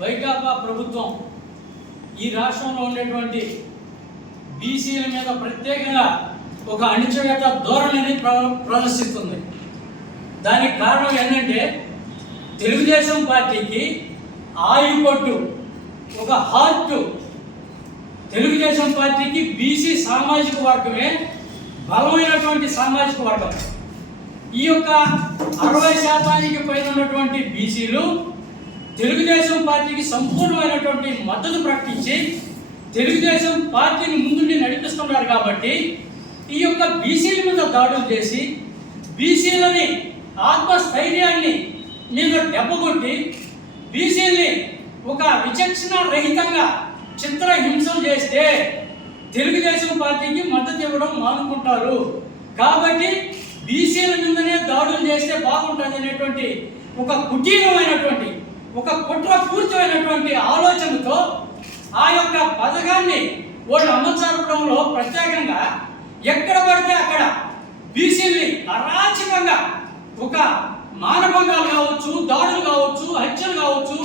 వైకాపా ప్రభుత్వం ఈ రాష్ట్రంలో ఉండేటువంటి బీసీల మీద ప్రత్యేకంగా ఒక అణిచివేత ధోరణిని ప్ర ప్రదర్శిస్తుంది. దానికి కారణం ఏంటంటే తెలుగుదేశం పార్టీకి ఆయుపట్టు ఒక హార్ట్. తెలుగుదేశం పార్టీకి బీసీ సామాజిక వర్గమే బలమైనటువంటి సామాజిక వర్గం. ఈ యొక్క అరవై శాతానికి పైన ఉన్నటువంటి బీసీలు తెలుగుదేశం పార్టీకి సంపూర్ణమైనటువంటి మద్దతు ప్రకటించి తెలుగుదేశం పార్టీని ముందుండి నడిపిస్తున్నారు కాబట్టి ఈ యొక్క బీసీల మీద దాడులు చేసి బీసీలని ఆత్మస్థైర్యాన్ని మీద దెబ్బకొట్టి బీసీల్ని ఒక విచక్షణ రహితంగా చిత్రహింసలు చేస్తే తెలుగుదేశం పార్టీకి మద్దతు ఇవ్వడం మానుకుంటారు. కాబట్టి బీసీల మీదనే దాడులు చేస్తే బాగుంటుంది అనేటువంటి ఒక కుటీరమైనటువంటి ఒక కుట్ర పూర్తమైనటువంటి ఆలోచనతో ఆ యొక్క పథకాన్ని వాళ్ళు అమర్చడంలో ప్రత్యేకంగా ఎక్కడ పడితే అక్కడ బీసీల్ని అరాచకంగా ఒక మానభంగాలు కావచ్చు దాడులు కావచ్చు హత్యలు కావచ్చు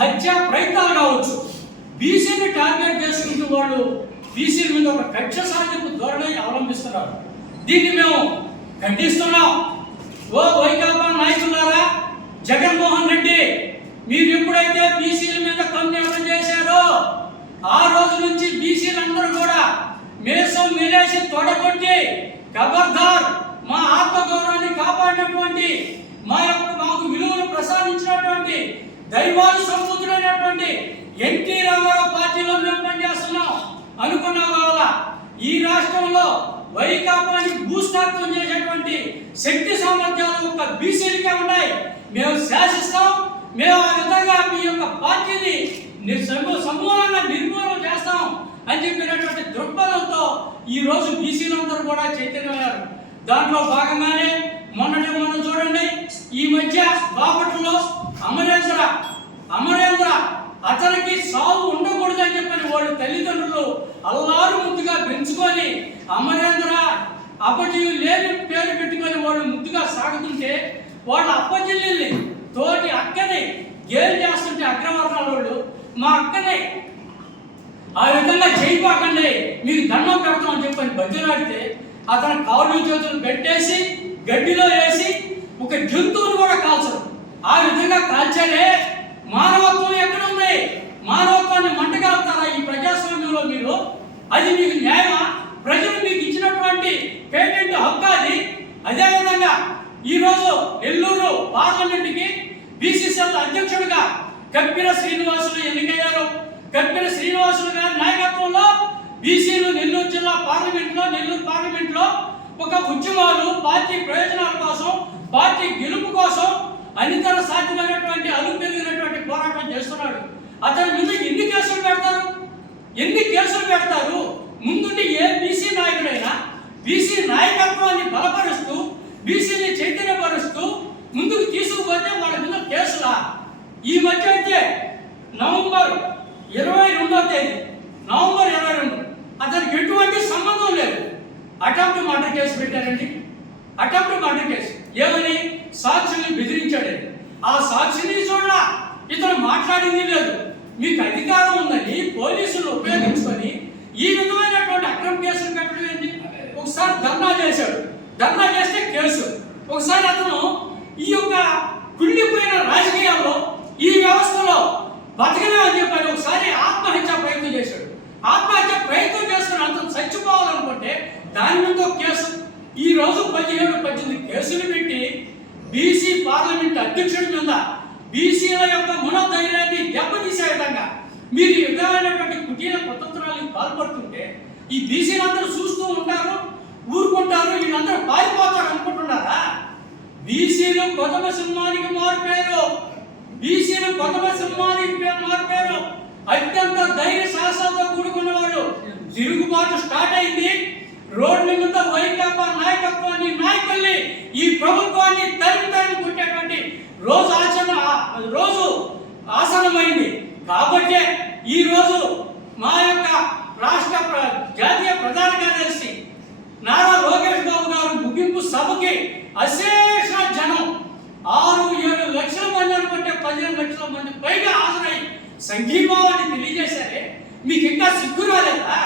హత్య ప్రయత్నాలు కావచ్చు బీసీని టార్గెట్ చేసుకుంటూ వాళ్ళు బీసీల మీద ఒక కక్ష సాధింపు ధోరణి అవలంబిస్తున్నారు. దీన్ని మేము ఖండిస్తున్నాం. ఓ వైకాపా నాయకులారా జగన్మోహన్ బీసీల మీద చేశారో ఆ రోజు నుంచి బీసీలందరూ కూడా మేసం మిలేసి తొడగొట్టి గబర్ధార్ మా ఆత్మగౌరవాన్ని కాపాడినటువంటి మా యొక్క మాకు విలువలు ప్రసాదించినటువంటి దైవాలు సముద్రమైనటువంటి ఎన్టీ రామారావు పార్టీలో మేము పనిచేస్తున్నాం అనుకున్నా కావాల ఈ రాష్ట్రంలో వైకాపాని భూస్థాపితం చేసేటువంటి శక్తి సామర్థ్యాలు ఒక బీసీలకే ఉన్నాయి. మేము శాసిస్తాం మేము ఆ విధంగా మీ యొక్క పార్టీని ని- సమూలంగా నిర్మూలన చేస్తాం అని చెప్పినటువంటి దృక్పథంతో ఈ రోజు బీసీలందరూ కూడా చైతన్యమయ్యారు. దాంట్లో భాగంగానే మొన్నటి మనం చూడండి ఈ మధ్య బాపట్లలో అమరేంద్ర అమరేంద్ర అతనికి సాగు ఉండకూడదు అని చెప్పని వాళ్ళ తల్లిదండ్రులు అల్లారు ముద్దుగా పెంచుకొని అమరేంద్ర అప్పచెయ్యి లేని పేరు పెట్టుకొని వాళ్ళు ముద్దుగా సాగుతుంటే వాళ్ళ అప్పచెల్లెల్ని తోటి అక్కని ఏం చేస్తుంటే అగ్రవర్ణాల వాళ్ళు మా అక్కనే ఆ విధంగా చేయబాకండి మీకు దండం పెడతాం అని చెప్పని బతిలాడితే అతను కాళ్ళు చేతులు పెట్టేసి గడ్డిలో వేసి ఒక జంతువును కూడా కాల్చరు. ఆ విధంగా కాల్చారే మానవత్వం ఎక్కడ ఉంది? మానవత్వాన్ని మంటగలుగుతారా ఈ ప్రజాస్వామ్యంలో మీరు? అది మీకు న్యాయమా? ప్రజలు మీకు ఇచ్చినటువంటి పేటెంట్ హక్కు అది? అదేవిధంగా ఈరోజు నెల్లూరు పార్లమెంట్కి బీసీసీఎల్ అధ్యక్షుడిగా కప్పిన శ్రీనివాసులు ఎన్నికయ్యారు. కప్పిన శ్రీనివాసులు గారి నాయకత్వంలో బీసీలు నెల్లూరు జిల్లా పార్లమెంట్లో నెల్లూరు పార్లమెంట్లో ఒక ఉద్యమాలు పార్టీ ప్రయోజనాల కోసం పార్టీ గెలుపు కోసం అనితర సాధ్యమైనటువంటి అలు పెరిగినటువంటి పోరాటం చేస్తున్నాడు. అతని ముందు ఎన్ని కేసులు పెడతారు? ఎన్ని కేసులు పెడతారు? ముందుండి ఏ బీసీ నాయకుడైనా బీసీ నాయకత్వాన్ని బలపరుస్తూ బీసీని చైతన్యపరుస్తూ ముందుకు తీసుకుపోతే వాళ్ళ కేసులా? ఈ మధ్య అయితే నవంబర్ ఇరవై రెండో తేదీ నవంబర్ ఇరవై రెండు. అతనికి ఎటువంటి సంబంధం లేదు. అటెంప్ట్ మర్డర్ కేసు పెట్టారండి. Attempt murder case. ఏమని? సాక్షిని బెదిరించాడని ఆ సాక్షిని చూడ ఇతను మాట్లాడింది లేదు. మీకు అధికారం ఉందని పోలీసులు ఉపయోగించుకొని ఈ విధమైనటువంటి అక్రమ కేసులు పెట్టడం ఏంటి? ఒకసారి ధర్నా చేశాడు. ధర్నా చేస్తే కేసు. ఒకసారి అతను ఈ యొక్క కుళ్ళిపోయిన రాజకీయాల్లో ఈ వ్యవస్థలో బతకలేమని చెప్పాడు ఒకసారి ఆత్మహత్య ప్రయత్నం చేశాడు. ఆత్మహత్య ప్రయత్నం చేస్తున్న అతను చచ్చిపోవాలనుకుంటే దాని మీద ఒక కేసు. ఈ రోజు పదిహేడు పద్దెనిమిది కేసులు పెట్టి బీసీ పార్లమెంట్ అధ్యక్షుడి మీద బీసీల యొక్క మనోధైర్యాన్ని దెబ్బతీసే విధంగా మీరు విధమైనటువంటి కుటీర కుతంత్రాలకు పాల్పడుతుంటే ఈ బీసీలందరూ చూస్తూ ఉంటారు ఊరుకుంటారు వీళ్ళందరూ పారిపోతారు అనుకుంటున్నారా? బీసీలు కొదమ సింహానికి మారిపోయారు. బీసీలు కొదమ సింహానికి పే- మారిపోయారు. అత్యంత ధైర్య సాహసాలతో కూడుకున్న వాళ్ళు తిరుగుబాటు స్టార్ట్ అయింది. రోడ్ల మీద వైకాపా నాయకత్వాన్ని నాయకుల్ని ఈ ప్రభుత్వాన్ని తరిమి తరిమి కొట్టేటువంటి రోజు ఆచరణ రోజు ఆసనమైంది కాబట్టి ఈ రోజు మా యొక్క రాష్ట్ర ప్ర- జాతీయ ప్రధాన కార్యదర్శి నారా లోకేష్ బాబు గారు ముగింపు సభకి అసే మీకు ఇంకా సిగ్గు రాలేదా